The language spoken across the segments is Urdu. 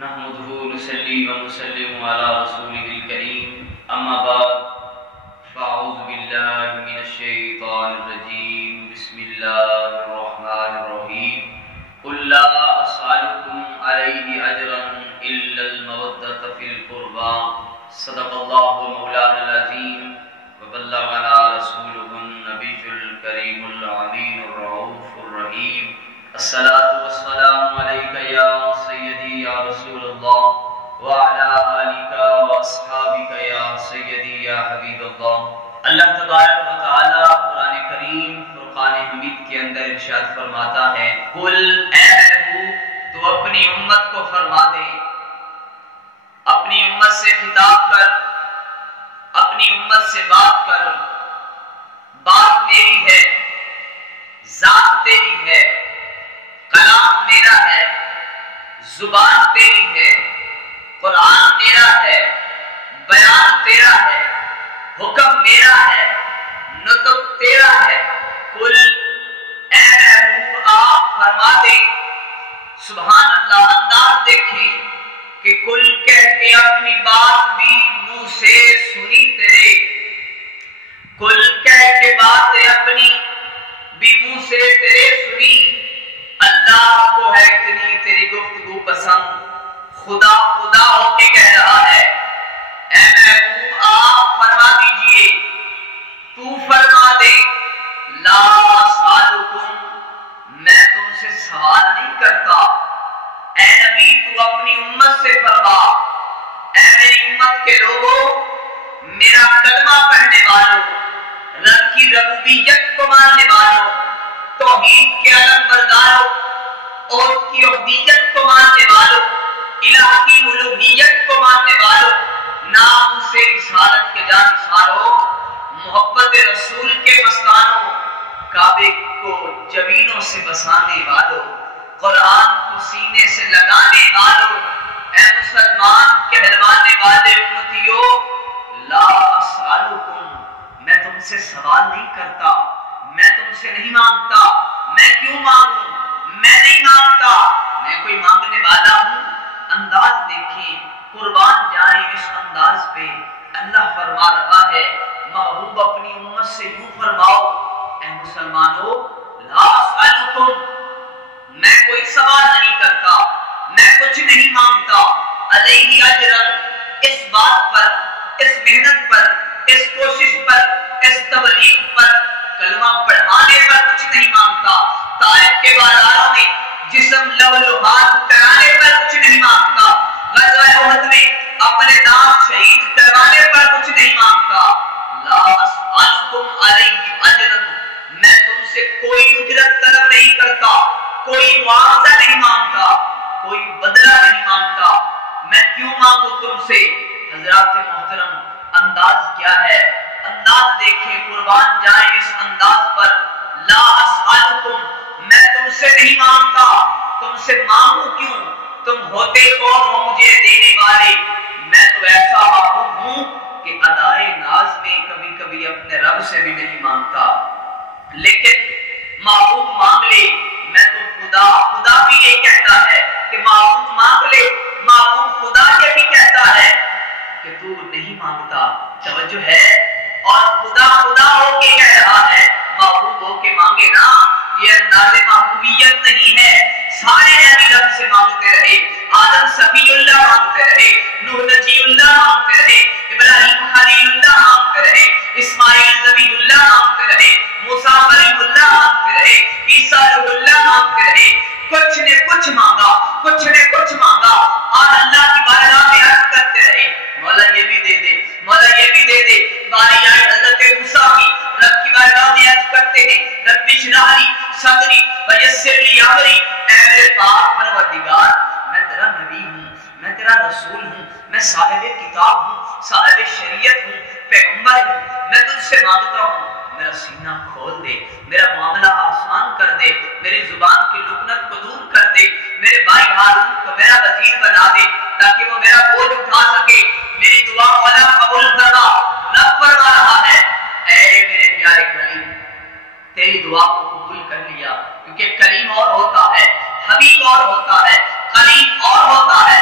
نحمده ونصلي ونسلم على رسوله الكريم أما بعد فأعوذ بالله من الشيطان الرجيم بسم الله الرحمن الرحيم قل لا أسألكم عليه أجرا إلا المودة في القربى صدق الله مولانا العظيم وبلغنا رسوله النبي الكريم الأمين الرؤوف الرحيم الصلاة والسلام عليك يا سيدي يا رسول الله وعلى آلك وأصحابك يا سيدي يا حبيب الله اللہ تبارک و تعالی قرآن کریم فرقان حمید کے اندر ارشاد فرماتا ہے قل اے محبوب تو اپنی امت کو فرما دے، اپنی امت سے خطاب کر، اپنی امت سے بات کر، بات میری ہے، ذات تیری ہے، کلام میرا ہے، زبان تیری ہے، قرآن میرا ہے، بیان تیرا ہے، حکم میرا ہے، نطق تیرا ہے۔ کل اے محبوب آپ فرما دیں، سبحان اللہ، انداز دیکھیں کہ کل کہہ کے اپنی بات بھی منہ سے سنی تیرے، کل کہہ کے بات اپنی بھی منہ سے تیرے سنی، اللہ کو ہے اتنی تیری گفتگو پسند، خدا خدا ہو کے کہہ رہا ہے۔ اے محبوب آپ فرما دیجئے، تو فرما دے لا اسالکم، میں تم سے سوال نہیں کرتا۔ اے نبی تو اپنی امت سے فرما، اے میری امت کے لوگوں، میرا کلمہ پڑھنے والوں، رب کی ربوبیت کو ماننے والوں، توحید کے علم برداروں اور کی عبودیت کو ماننے والوں، الہ کی الوہیت کو ماننے والوں، نام سے رسالت کے جانثاروں، محبت رسول کے مستانوں، کعبے کو جبینوں سے بسانے والوں، قرآن کو سینے سے لگانے والوں، اے مسلمان کہلوانے والے امتیوں، لا اسالکم، میں تم سے سوال نہیں کرتا، میں تم سے نہیں مانگتا۔ میں کیوں مانگوں؟ میں نہیں مانگتا، میں کوئی مانگنے والا ہوں؟ انداز دیکھیں، قربان جائیں اس انداز پہ۔ اللہ فرما رہا ہے محبوب اپنی امت سے یوں فرماؤ، اے مسلمانوں لا اسالکم، میں کوئی سوال نہیں کرتا، میں کچھ نہیں مانگتا، علیہ اجرا، اس بات پر، اس محنت پر، اس کوشش پر، اس تبلیغ پر، کلمہ پڑھانے پر کچھ نہیں مانگتا، طائف کے بازاروں میں جسم لو لحاظ کرانے پر کچھ نہیں مانگتا، غزوہ احد میں اپنے نام شہید کروانے پر کچھ نہیں مانگتا۔ لا اسالکم علیہ اجرا، میں تم سے کوئی اجرت طلب نہیں کرتا، کوئی معاوضہ نہیں مانگتا، کوئی بدلہ نہیں مانگتا۔ میں کیوں مانگوں تم سے؟ حضرات محترم، انداز کیا ہے؟ انداز دیکھیں، قربان جائیں اس انداز پر۔ لا اسالکم، میں تم سے نہیں مانگتا، تم سے مانگوں کیوں؟ تم ہوتے کون ہو مجھے دینے والے؟ میں تو ایسا محبوب ہوں کہ ادائے ناز میں کبھی کبھی اپنے رب سے بھی نہیں مانگتا، لیکن محبوب مانگ لے میں تو خدا بھی یہ کہتا ہے کہ محبوب مانگ لے، محبوب خدا یہ بھی کہتا ہے کہ تو نہیں مانگتا۔ توجہ ہے؟ اور خدا ہو کے کہہ رہا ہے، محبوب ہو کے مانگے نا، یہ انداز محبوبیت نہیں ہے۔ سارے نبی رب سے مانگتے رہے، آدم صفی اللہ مانگتے رہے، نوح نجی اللہ مانگتے رہے، ابراہیم خلیل اللہ مانگتے رہے، اسماعیل ذبیح اللہ مانگتے رہے، موسیٰ کلیم اللہ مانگتے رہے، عیسیٰ روح اللہ مانگتے رہے، کچھ نے کچھ مانگا، کچھ نے کچھ مانگا، اور اللہ کی بارگاہ میں عرض کرتے رہے مولا یہ بھی دے دے، مولا یہ بھی دے دے۔ باری آئے حضرت موسیٰ کی رب کی بارگاہ میں عرض کرتے ہیں رب اشرح لی صدری ویسر لی امری، اے میرے پاک پروردگار میں تیرا نبی ہوں، میں تیرا رسول ہوں، میں صاحب کتاب ہوں، صاحب شریعت ہوں، پیغمبر ہوں، میں تجھ سے مانگتا ہوں میرا سینہ کھول دے، میرا معاملہ آسان کر دے، میری زبان کی لکنت کو دور کر دے، میرے بھائی ہارون کو میرا وزیر بنا دے تاکہ وہ میرا بوجھ اٹھا سکے، میری دعا والا قبول کرنا۔ رب فرما رہا ہے اے میرے پیارے کلیم، تیری دعا کو قبول کر لیا، کیونکہ کلیم اور ہوتا ہے، حبیب اور ہوتا ہے، کلیم اور ہوتا ہے،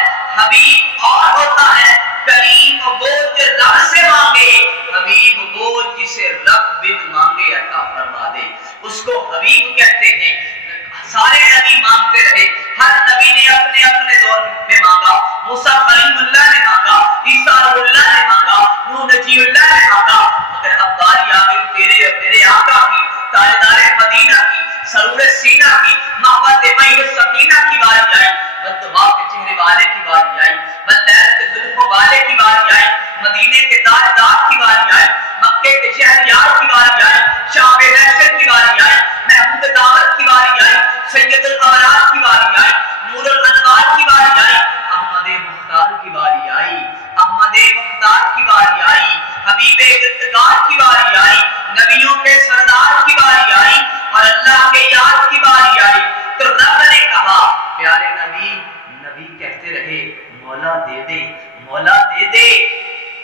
سید الابرار کی باری آئی، نور الانوار کی باری آئی، احمد مختار کی باری آئی، احمد مختار کی باری آئی، حبیب گفتگار کی باری آئی، نبیوں کے سردار کی باری آئی اور اللہ کے یار کی باری آئی تو رب نے کہا پیارے نبی، نبی کہتے رہے مولا دے دے، مولا دے دے،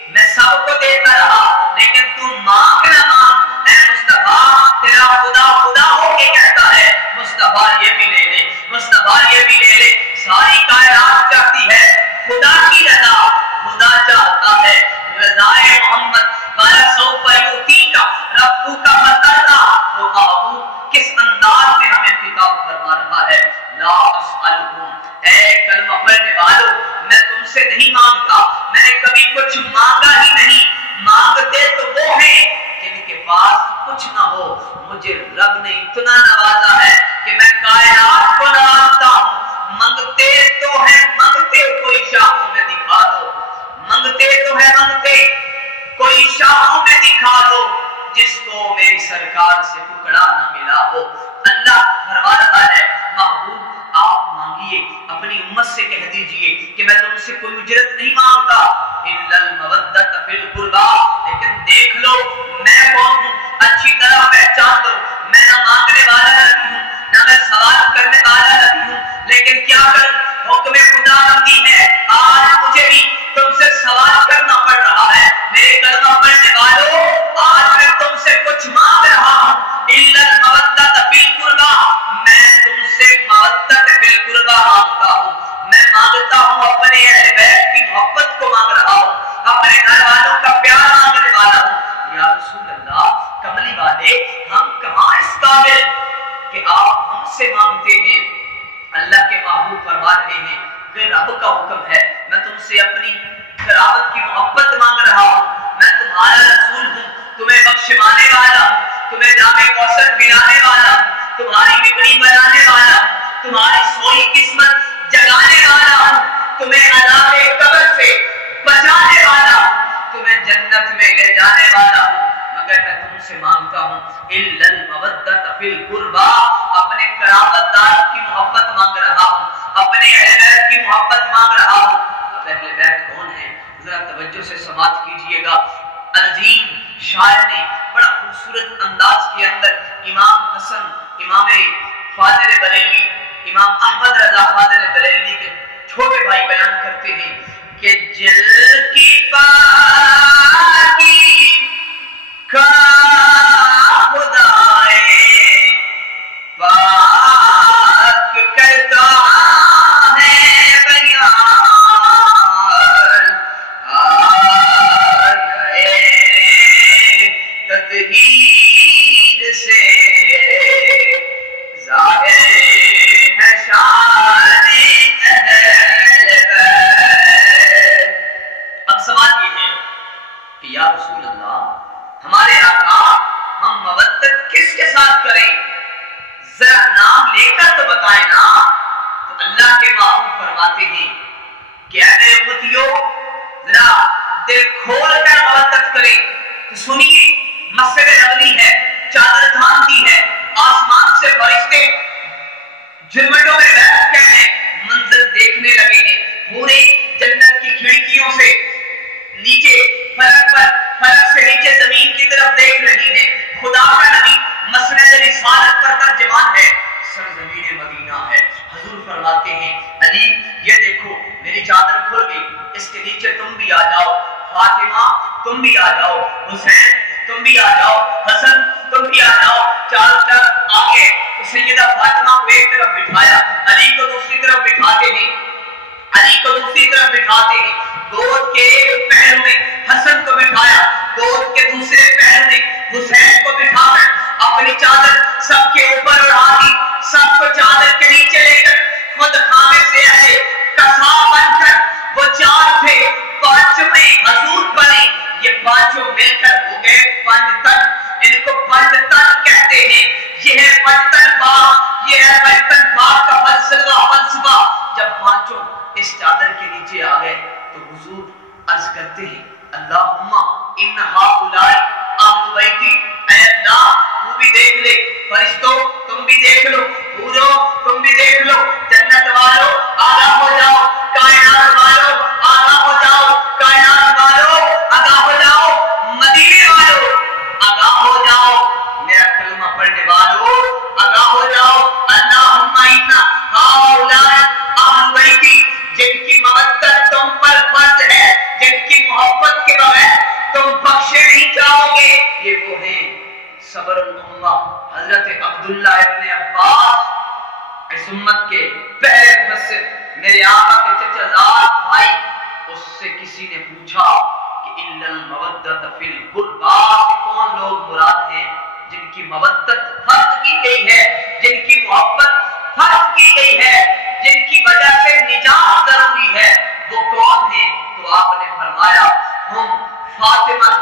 میں سب کو دیتا رہا لیکن تو مانگ نہ مانگ، اے مصطفیٰ تیرا خدا خدا ہو کے کہتا ہے مصطفیٰ یہ بھی لے لے، مصطفیٰ یہ بھی لے لے، ساری کائنات چاہتی ہے خدا کی رضا، خدا چاہتا ہے رضائے محمد، قال سوف یؤتیک ربک فترضی، وہ محبوب کس انداز میں ہمیں خطاب فرما رہا ہے، لا اسألکم، اے کلمہ پڑھنے والو میں تم سے نہیں مانگتا، میں نے کبھی کچھ مانگا ہی نہیں، مانگتے تو وہ ہیں جن کے پاس کچھ نہ ہو، مجھے رب نے اتنا نوازا ہے کہ میں کائنات کو نوازتا ہوں، منگتے تو ہیں منگتے کوئی شاہوں میں دکھا دو، منگتے تو ہیں منگتے کوئی شاہوں میں دکھا دو جس کو میری سرکار سے ٹکڑا نہ ملا ہو۔ اللہ فرما رہا ہے محبوب آپ مانگیے، اپنی امت سے کہہ دیجئے کہ میں تم سے کوئی اجرت نہیں مانگتا، الا المودۃ فی القربى، لیکن دیکھ لو میں کون ہوں، اچھی طرح پہچان لو، میں نہ مانگنے والا نہیں ہوں نہ میں سوال کرنے والا نہیں ہوں، لیکن کیا کروں حکم خدا بندی ہے، آج مجھے بھی تم سے سوال کرنا پڑ رہا ہے، میرے کلمہ پڑھنے والوں آج میں تم سے کچھ مانگ رہا ہوں، الا المودۃ فی القربى، میں تم سے مودت فی القربى مانگتا ہوں، میں مانگتا ہوں اپنے اہل بیت کی محبت کو مانگ رہا ہوں، اپنے گھر والوں کا پیار مانگنے والا ہوں۔ یا رسول اللہ کملی والے ہم کہاں اس قابل کہ آپ ہم سے مانگتے ہیں؟ اللہ کے محبوب فرما رہے ہیں کہ رب کا حکم ہے، میں تم سے اپنی قرابت کی محبت مانگ رہا ہوں، میں تمہارا رسول ہوں، تمہیں بخشوانے والا ہوں، تمہیں جام کوثر پلانے والا ہوں، تمہاری بگڑی بنانے والا ہوں، تمہاری سوئی قسمت جگانے والا ہوں، تمہیں عذاب قبر سے بچانے والا ہوں، تمہیں جنت میں لے جانے والا ہوں، مگر میں تم سے مانگتا ہوں الا المودۃ فی القربى، اپنے قرابت دار کی محبت مانگ رہا ہوں، اپنے اہل بیت کی محبت مانگ رہا ہوں۔ اب اہل بیت کون ہیں ذرا توجہ سے سماعت کیجئے گا۔ عظیم شاعر نے بڑا خوبصورت انداز کے اندر امام حسن، امام فاضل بریلوی، امام احمد رضا فاضل بریلوی کے چھوٹے بھائی بیان کرتے ہیں کہ جل کی پاکی کا خدائے پاک کرتا ہے بیان، تطہیر سے ظاہر ہے شان اہل بیت۔ اب سوال یہ ہے کہ یا رسول اللہ ہمارے آقا ہم مودت کس کے ساتھ کریں؟ ذرا نام لے کر تو بتائیں نا۔ تو اللہ کے محبوب فرماتے ہیں کہ اے میرے امتیوں ذرا دل کھول کر مودت کریں۔ تو سنیے مسجد نبوی ہے، چادر تھامتی ہے، آسمان سے فرشتے جھرمٹوں میں بیٹھ کے ہیں، منظر دیکھنے لگے ہیں، پورے جنت کی کھڑکیوں سے نیچے فلک پر، فلک سے نیچے زمین کی طرف دیکھ رہی ہے۔ خدا کا نبی مسند رسالت پر ترجمان ہے، سرزمین مدینہ ہے۔ حضور فرماتے ہیں علی یہ دیکھو میری چادر کھل گئی، اس کے نیچے تم بھی آ جاؤ، فاطمہ تم بھی آ جاؤ، حسین تم بھی آ جاؤ، حسن تم بھی آ جاؤ، چاروں طرف آگے تو سیدہ فاطمہ کو ایک طرف بٹھایا، علی کو دوسری طرف بٹھاتے ہیں، علی کو دوسری طرف بٹھاتے ہیں، گود کے ایک پہلو میں حسن کو بٹھایا، گود کے دوسرے پہلو میں حسین کو بٹھا کر اپنی چادر سب کے اوپر اڑا دی، سب کو چادر کے نیچے لے کر خود خامے سے آئے، کسا بن کر وہ چار تھے، پانچویں حضور بنے، یہ پانچوں مل کر ہو گئے پنج تن، ان کو پنج تن کہتے ہیں۔ یہ ہے پنجتن باغ، یہ ہے پنجتن باغ کا فلسفہ۔ جب پانچوں اس چادر کے نیچے آ گئے تو حضور عرض کرتے ہیں اللہم ان ہؤلاء اہل بیتی، اے اللہ تو بھی دیکھ لے، فرشتوں تم بھی دیکھ لو، حورو بھی دیکھ لو جنت والو آگاہ ہو جاؤ کائنات والو آگاہ ہو جاؤ کائنات والو آگاہ ہو جاؤ مدینے والو آگاہ ہو جاؤ میرا کلمہ پڑھنے والو آگاہ ہو جاؤ اللہم انا ہؤلاء اہل بیتی جن کی مودت تم پر فرض ہے جن کی محبت کے بغیر تم بخشے نہیں جاؤ گے یہ وہ ہیں صبر الامہ حضرت عبداللہ ابن عباس اس امت کے پہلے مفسر میرے آقا کے چچا زاد بھائی اس سے کسی نے پوچھا کہ الا المودۃ فی القربى کون لوگ مراد ہیں جن کی مودت فرض کی گئی ہے جن کی محبت فرض کی گئی ہے جن کی وجہ سے نجات ضروری ہے وہ کون ہیں تو آپ نے فرمایا ہم فاطمہ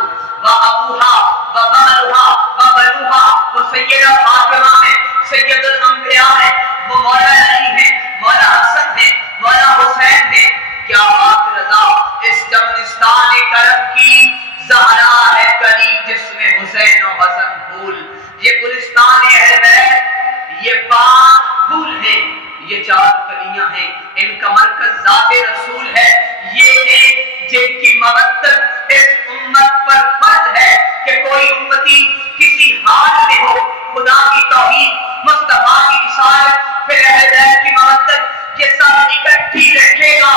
و ابوہا و بہلوہا و بنوہا وہ سیدہ فاطمہ ہے سید الانبیاء ہے وہ مولا علی ہے مولا حسن ہے مولا حسین ہے کیا بات رضا اس چمنستان کرم کی زہرا ہے کلی جس میں حسین و حسن پھول یہ گلستان اہل بیت یہ پاک پھول ہے یہ چار کلیاں ہیں ان کا مرکز ذات رسول ہے یہ ہے جن کی مودت اس امت پر فرض ہے کہ کوئی امتی کسی حال میں ہو خدا کی توحید مصطفیٰ کی رسالت پھر اہل بیت کی مودت یہ سب اکٹھی رکھے گا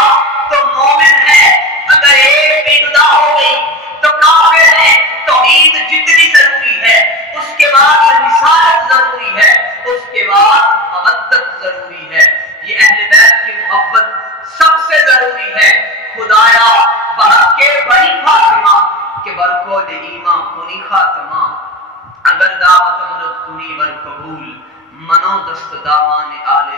تو مومن ہے اگر ایک بھی جدا ہو گئی تو کافر ہے توحید جتنی ضروری ہے اس کے بعد رسالت ضروری ہے اس کے بعد مودت ضروری ہے یہ اہل بیت کی محبت سب سے ضروری ہے خدایا بحق کے بڑی فاطمہ کہ برکو دے ایمان کنی خاتمہ اگر دعوت امرت کنی ور قبول منو دست دامان آل